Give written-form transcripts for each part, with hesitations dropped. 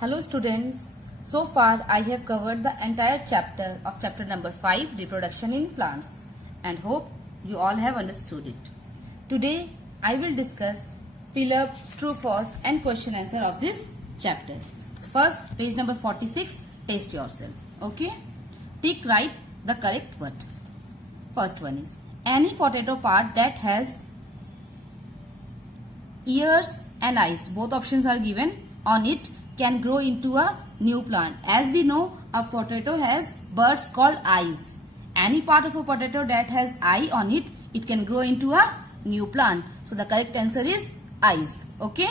Hello students, so far I have covered the entire chapter of chapter number 5, reproduction in plants, and hope you all have understood it. Today I will discuss fill up, true, false and question answer of this chapter. First, page number 46, test yourself. Okay, tick right the correct word. First one is, any potato part that has ears and eyes, both options are given, on it can grow into a new plant. As we know, a potato has buds called eyes. Any part of a potato that has eye on it, it can grow into a new plant. So the correct answer is eyes. Okay.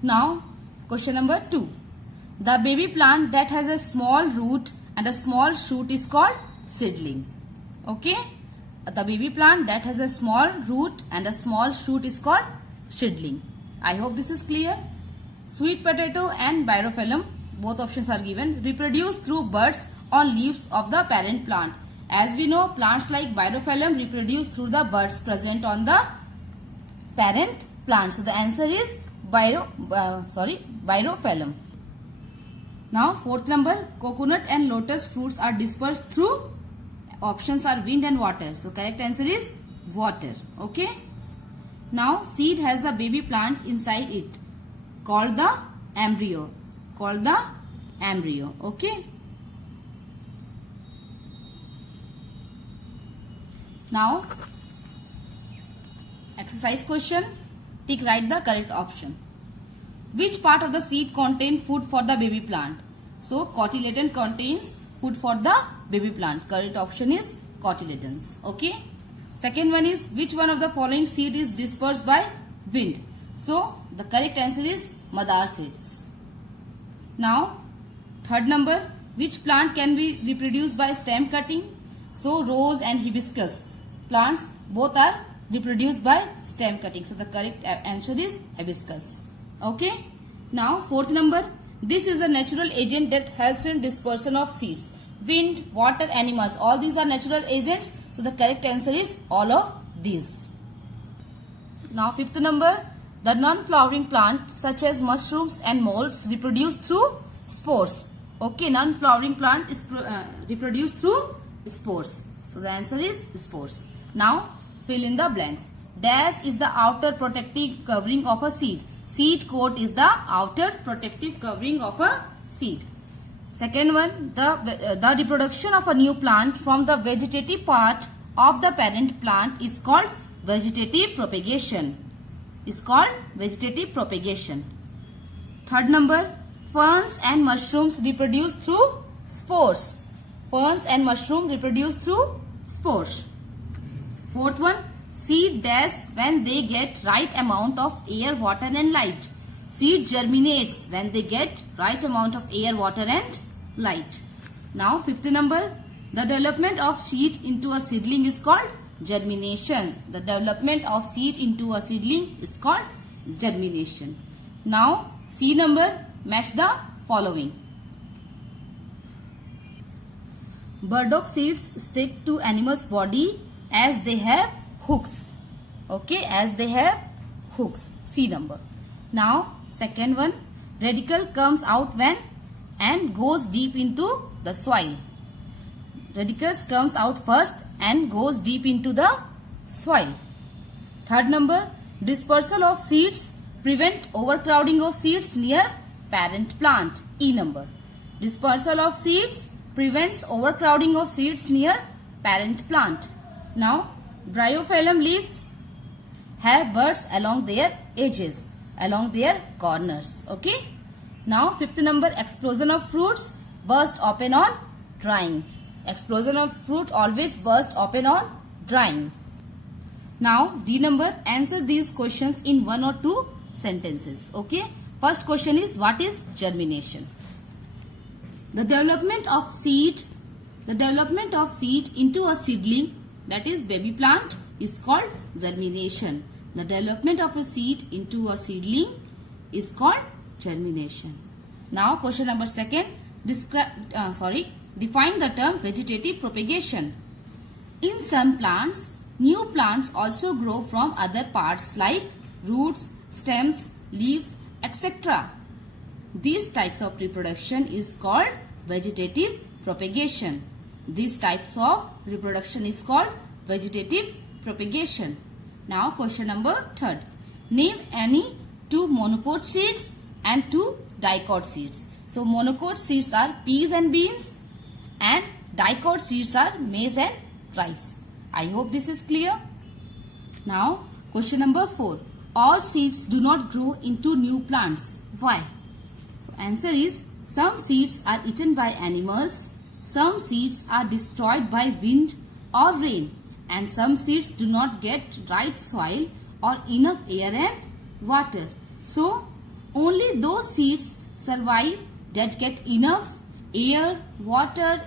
Now question number 2. The baby plant that has a small root and a small shoot is called seedling. Okay. The baby plant that has a small root and a small shoot is called seedling. I hope this is clear. Sweet potato and birophyllum, both options are given, reproduce through buds on leaves of the parent plant. As we know, plants like birophyllum reproduce through the buds present on the parent plant. So the answer is birophyllum. Now fourth number, coconut and lotus fruits are dispersed through, options are wind and water. So correct answer is water. Okay. Now seed has a baby plant inside it, called the embryo. Okay. Now exercise question, tick right the correct option. Which part of the seed contains food for the baby plant? So cotyledon contains food for the baby plant. Correct option is cotyledons. Okay. Second one is, which one of the following seed is dispersed by wind? So the correct answer is madar seeds. Now third number, which plant can be reproduced by stem cutting? So rose and hibiscus plants both are reproduced by stem cutting. So the correct answer is hibiscus. Okay. Now fourth number, this is a natural agent that helps in dispersion of seeds. Wind, water, animals, all these are natural agents. So the correct answer is all of these. Now fifth number, the non-flowering plant such as mushrooms and molds reproduce through spores. Okay, non-flowering plant is reproduced through spores. So the answer is spores. Now fill in the blanks. Dash is the outer protective covering of a seed. Seed coat is the outer protective covering of a seed. Second one, the reproduction of a new plant from the vegetative part of the parent plant is called vegetative propagation. Third number, ferns and mushrooms reproduce through spores. Ferns and mushrooms reproduce through spores. Fourth one, seed dash when they get right amount of air, water and light. Seed germinates when they get right amount of air, water and light. Now fifth number, the development of seed into a seedling is called germination. The development of seed into a seedling is called germination. Now C number, match the following. Burdock seeds stick to animals' body as they have hooks. Okay, as they have hooks. C number. Now second one, radicle comes out when and goes deep into the soil. Radicles comes out first and goes deep into the soil. Third number, dispersal of seeds prevent overcrowding of seeds near parent plant. E number. Dispersal of seeds prevents overcrowding of seeds near parent plant. Now bryophyllum leaves have buds along their edges, along their corners. Okay. Now fifth number, explosion of fruits burst open on drying. Explosion of fruit always burst open on drying. Now D number, answer these questions in 1 or 2 sentences. Okay. First question is, what is germination? The development of seed into a seedling, that is baby plant, is called germination. The development of a seed into a seedling is called germination. Now question number second, define the term vegetative propagation. In some plants, new plants also grow from other parts like roots, stems, leaves, etc. These types of reproduction is called vegetative propagation. These types of reproduction is called vegetative propagation. Now question number 3rd. Name any 2 monopod seeds and 2 dicot seeds. So monopod seeds are peas and beans and dicot seeds are maize and rice. I hope this is clear. Now question number 4. All seeds do not grow into new plants. Why? So answer is some seeds are eaten by animals, some seeds are destroyed by wind or rain, and some seeds do not get right soil or enough air and water. So only those seeds survive that get enough air, water